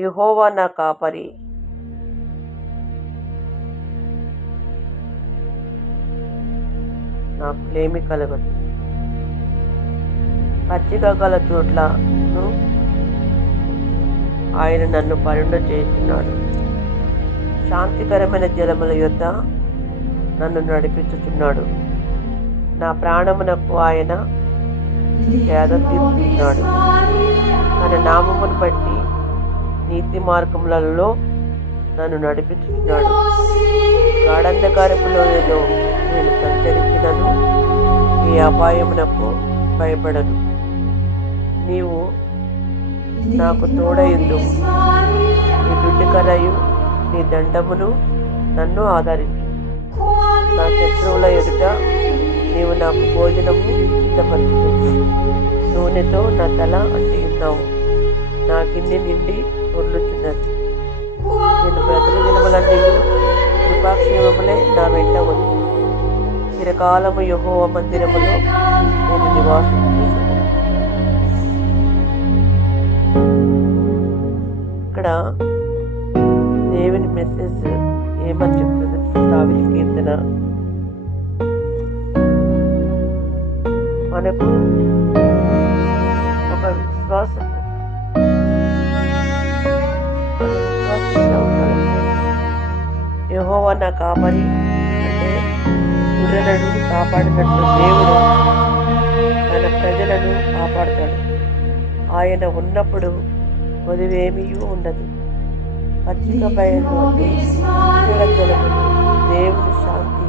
యెహోవా నా కాపరి, నాకు లేమి కలగదు. పచ్చిక గల చోట్లను ఆయన నన్ను చేస్తున్నాడు. శాంతికరమైన జలముల యొద్ద నన్ను నడిపించుచున్నాడు. నా ప్రాణమునకు ఆయన సేద తీర్చుచున్నాడు. తన నామమును బట్టి నీతి మార్గములలో నన్ను నడిపించుచున్నాడు. గాఢంధకారపు లోయలో నేను సంచరించినను ఈ అపాయమునకు భయపడను. నీవు నాకు తోడయుందువు. నీ దుడ్డికరయు నీ దండమును నన్ను ఆదరించు. నా శత్రువుల ఎదుట నీవు నాకు భోజనము సిద్ధపరచుతుంది. నూనెతో నా తల అంటియున్నావు. నా కింది నిండి పొర్లుచున్నది. నేను బ్రతుకు దినములన్నీ కృపాక్షేమములే నా వెంట వచ్చు. చిరకాలము యెహోవా మందిరములో నేను నివాసం చేశాను. ఇక్కడ దేవుని మెసేజ్ ఏమని చెప్తుంది? దావీదు కీర్తన మనకు ఒక విశ్వాసంగా ఉండాలంటే యెహోవా నా కాపరి అంటే గొర్రెలను కాపాడినట్లు దేవుడు తన ప్రజలను కాపాడుతాడు. ఆయన ఉన్నప్పుడు కొదివేమీ ఉండదు. పచ్చిక బయలు జలములు, దేవుని శాంతి,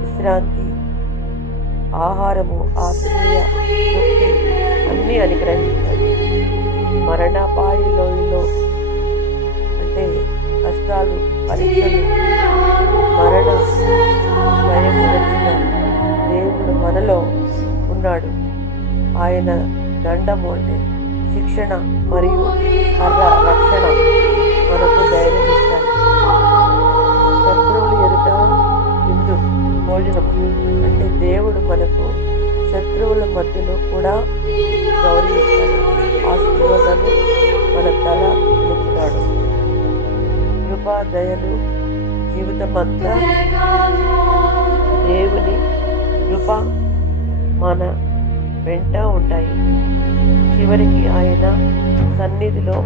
విశ్రాంతి, ఆహారము, ఆత్మీయ తృప్తి అన్నీ అనుగ్రహిస్తాడు. మరణాపాయ లోయలో అంటే కష్టాలు, పరీక్షలు, మరణ భయం వచ్చిన దేవుడు మనలో ఉన్నాడు. ఆయన దండము అంటే శిక్షణ మరియు కర్ర రక్షణ మనకు ధైర్యం ఇస్తాడు. శత్రువులు ఎదుట విందు భోజనము అంటే దేవుడు మనకు శత్రువుల మధ్యలో కూడా గౌరవిస్తాడు. ఆశీర్వాదాలు మన తల నింపుతాడు. కృపా దయలు జీవితమంతా దేవుని కృప మన వెంట ఉంటాయి. చివరికి ఆయన సన్నిధిలో